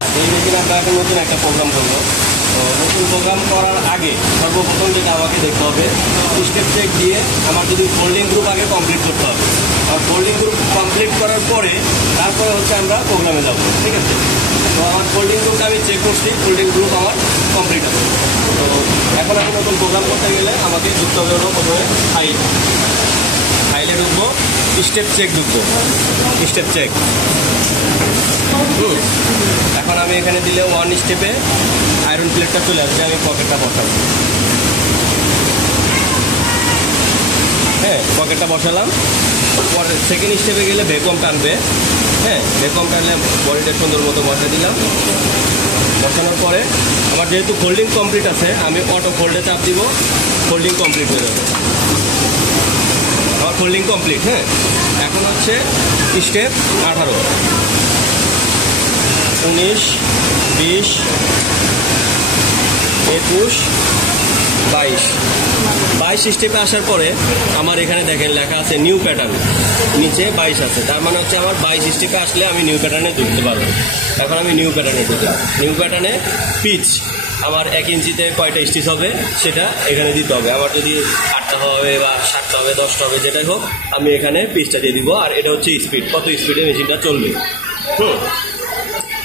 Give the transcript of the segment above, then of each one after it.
এই মেশিনে আমরা এখন নতুন একটা প্রোগ্রাম করবো। তো নতুন প্রোগ্রাম করার আগে সর্বপ্রথম যেটা আমাকে দেখতে হবে, স্টেপ চেক দিয়ে আমার যদি ফোল্ডিং গ্রুপ আগে কমপ্লিট করতে হবে। আর ফোল্ডিং গ্রুপ কমপ্লিট করার পরে তারপরে হচ্ছে আমরা প্রোগ্রামে যাব, ঠিক আছে? তো আমার ফোল্ডিং গ্রুপটা আমি চেক করছি, ফোল্ডিং গ্রুপ আমার কমপ্লিট আছে। তো এখন আমি নতুন প্রোগ্রাম করতে গেলে আমাকে ঢুকতে হবে হলো প্রথমে ফাইলে ঢুকবো, স্টেপ চেক ঢুকবো, স্টেপ চেক। এখন আমি এখানে দিলে 1 স্টেপে আয়রন প্লেটটা চলে আসবে, আমি পকেটটা বসাবো। হ্যাঁ, পকেটটা বসালাম। পরে সেকেন্ড স্টেপে গেলে ভ্যাকুয়াম টানবে। হ্যাঁ, ভ্যাকুয়াম টানলে বডিটা সুন্দর মতো বসা দিলাম। বসানোর পরে আমার যেহেতু ফোল্ডিং কমপ্লিট আছে, আমি অটো ফোল্ডে চাপ দিব, ফোল্ডিং কমপ্লিট হয়ে যাবে। আমার ফোল্ডিং কমপ্লিট। হ্যাঁ, এখন হচ্ছে স্টেপ 18, 19, 20, 21, 22 স্টেপে আসার পরে আমার এখানে দেখেন লেখা আছে নিউ প্যাটার্ন, নিচে 22 আছে। তার মানে হচ্ছে আমার 22 স্টেপে আসলে আমি নিউ প্যাটার্নে ঢুকতে পারবো। এখন আমি নিউ প্যাটার্নে ঢুকলাম। নিউ প্যাটার্নে পিচ আমার 1 ইঞ্চিতে কয়টা স্টিচ হবে সেটা এখানে দিতে হবে। আমার যদি 8টা হবে বা 7টা হবে, 10টা হবে, যেটাই হোক আমি এখানে পিচটা দিয়ে দিব। আর এটা হচ্ছে স্পিড, কত স্পিডে মেশিনটা চলবে।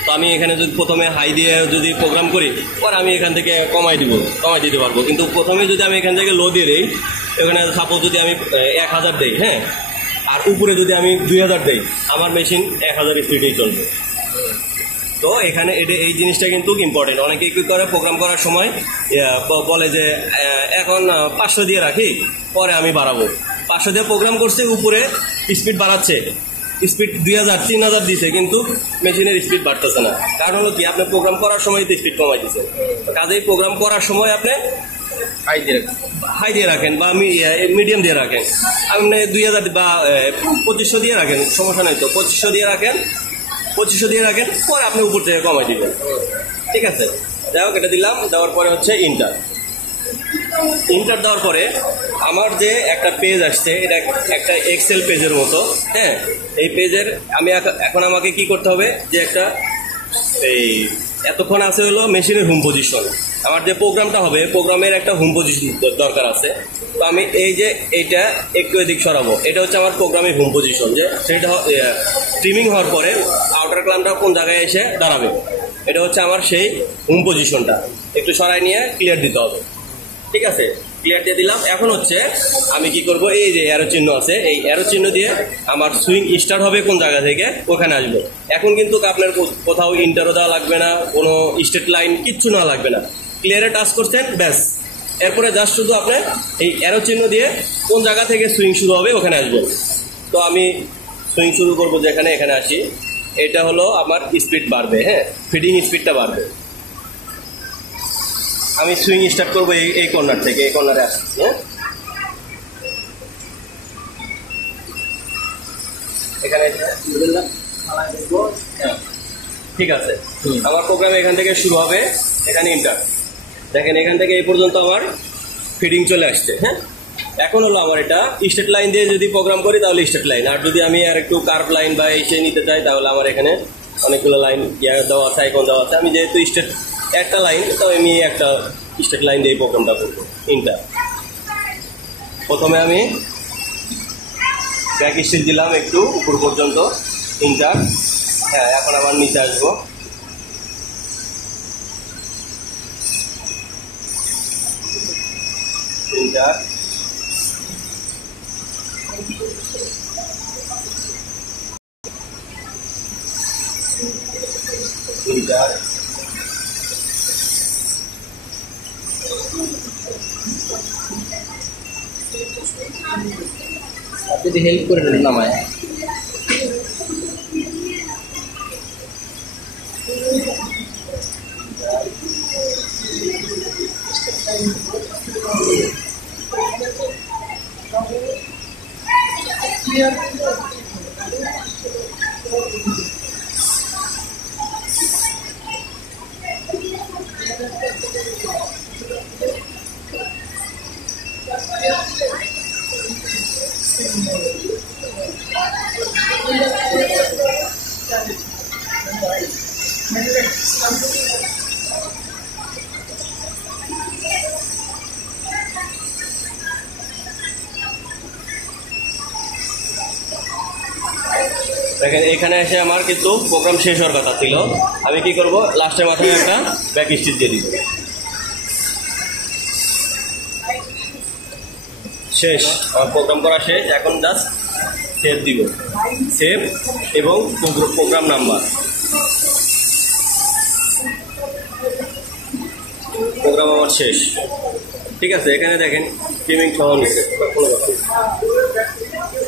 তো আমি এখানে যদি প্রথমে হাই দিয়ে যদি প্রোগ্রাম করি, পর আমি এখান থেকে কমাই দিতে পারবো। কিন্তু প্রথমে যদি আমি এখান থেকে লো দিয়ে দিই, এখানে সাপোজ যদি আমি 1000 দিই, হ্যাঁ, আর উপরে যদি আমি 2000 দিই, আমার মেশিন 1000 স্পিডেই চলবে। তো এখানে এই জিনিসটা কিন্তু ইম্পর্টেন্ট। অনেকে কি করে প্রোগ্রাম করার সময় বলে যে এখন 500 দিয়ে রাখি, পরে আমি বাড়াবো। 500 দিয়ে প্রোগ্রাম করছে, উপরে স্পিড বাড়াচ্ছে, স্পিড 2000 3000 দিছে, কিন্তু মেশিনের স্পিড বাড়তেছে না। কারণ হলো কি, আপনি প্রোগ্রাম করার সময় তো স্পিড কমাই দিচ্ছে। কাজেই প্রোগ্রাম করার সময় আপনি হাই দিয়ে রাখেন বা মিডিয়াম দিয়ে রাখেন। আপনি 2000 বা 2500 দিয়ে রাখেন, সমস্যা নেই। তো 2500 দিয়ে রাখেন, পরে আপনি উপর থেকে কমাই দিবেন, ঠিক আছে? যাই হোক, এটা দিলাম। দেওয়ার পরে হচ্ছে ইন্টার দেওয়ার পরে আমার যে একটা পেজ আসছে, এটা একটা এক্সেল পেজের মতো। হ্যাঁ, এই পেজের আমি এখন আমাকে কি করতে হবে, যে একটা এই এতক্ষণ আছে হলো মেশিনের হোম পজিশন। আমার যে প্রোগ্রামটা হবে, প্রোগ্রামের একটা হোম পজিশন দরকার আছে। তো আমি এই যে এইটা একটু এদিক সরাবো, এটা হচ্ছে আমার প্রোগ্রামের হোম পজিশন। যে সেটা ট্রিমিং হওয়ার পরে আউটার ক্লাম্পটা কোন জায়গায় এসে দাঁড়াবে, এটা হচ্ছে আমার সেই হোম পজিশনটা। একটু সরাই নিয়ে ক্লিয়ার দিতে হবে, ঠিক আছে? ক্লিয়ার দিয়ে দিলাম। এখন হচ্ছে আমি কি করব, এই যে অ্যারো চিহ্ন আছে, এই অ্যারো চিহ্ন দিয়ে আমার সুইং স্টার্ট হবে কোন জায়গা থেকে, ওখানে আসবে। এখন কিন্তু আপনার কোথাও ইন্টারও দেওয়া লাগবে না, কোনো স্ট্রেট লাইন কিচ্ছু না লাগবে না। ক্লিয়ারে টাচ করছেন, ব্যাস। এরপরে জাস্ট শুধু আপনি এই অ্যারো চিহ্ন দিয়ে কোন জায়গা থেকে সুইং শুরু হবে ওখানে আসবেন। তো আমি সুইং শুরু করবো যেখানে, এখানে আসি। এটা হলো আমার স্পিড বাড়বে। হ্যাঁ, ফিডিং স্পিডটা বাড়বে। আমি সুইং স্টার্ট করবো এই কর্নার থেকে, এই কর্নারে আসছি। হ্যাঁ, এখানে ঠিক আছে। আমার প্রোগ্রাম এখান থেকে শুরু হবে, এখানে ইন্টার। দেখেন এখান থেকে এই পর্যন্ত আমার ফিডিং চলে আসছে। হ্যাঁ, এখন হলো আমার এটা স্ট্রেট লাইন দিয়ে যদি প্রোগ্রাম করি তাহলে স্ট্রেট লাইন, আর যদি আমি আর একটু কার্ভ লাইন বা এসে নিতে চাই তাহলে আমার এখানে অনেকগুলো লাইন দেওয়া আছে, আইকন দেওয়া আছে। আমি যেহেতু স্ট্রেট একটা লাইন, তো আমি একটা স্ট্রেট লাইন দিয়ে প্রোগ্রামটা করবো। ইন্টার। প্রথমে আমি ব্যাক স্টেজ দিলাম একটু উপর পর্যন্ত, ইন্টার। হ্যাঁ, এখন আবার নিচে আসবো, ইন্টার। ইন্টার। যদি হেল্প করে দেন নামায়। দেখেন এখানে এসে আমার কিন্তু প্রোগ্রাম শেষ হওয়ার কথা ছিল। আমি কি করব, লাস্টের মাথায় একটা ব্যাক স্টিচ দিয়ে দিব। শেষ, আমার প্রোগ্রাম করা শেষ। এখন জাস্ট সেভ দিব, সেভ এবং প্রোগ্রাম নাম্বার, প্রোগ্রাম আমার শেষ। ঠিক আছে, এখানে দেখেন পেমেন্ট খাওয়া নিচ্ছে,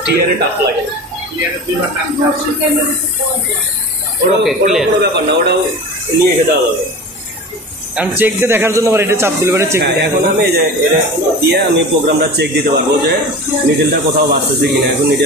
টিয়ারে টাচ লাগে, ওটা কোনো ব্যাপার না, ওটাও নিয়ে এসে দেওয়া যাবে। এখন চেক দিয়ে দেখার জন্য আবার এটা চাপ দিলে পরে চেক দিয়ে এখন আমি এই যে এটা দিয়ে আমি প্রোগ্রামটা চেক দিতে পারবো যে নিডেলটা কোথাও বাড়তেছে কিনা। এখন নিডেল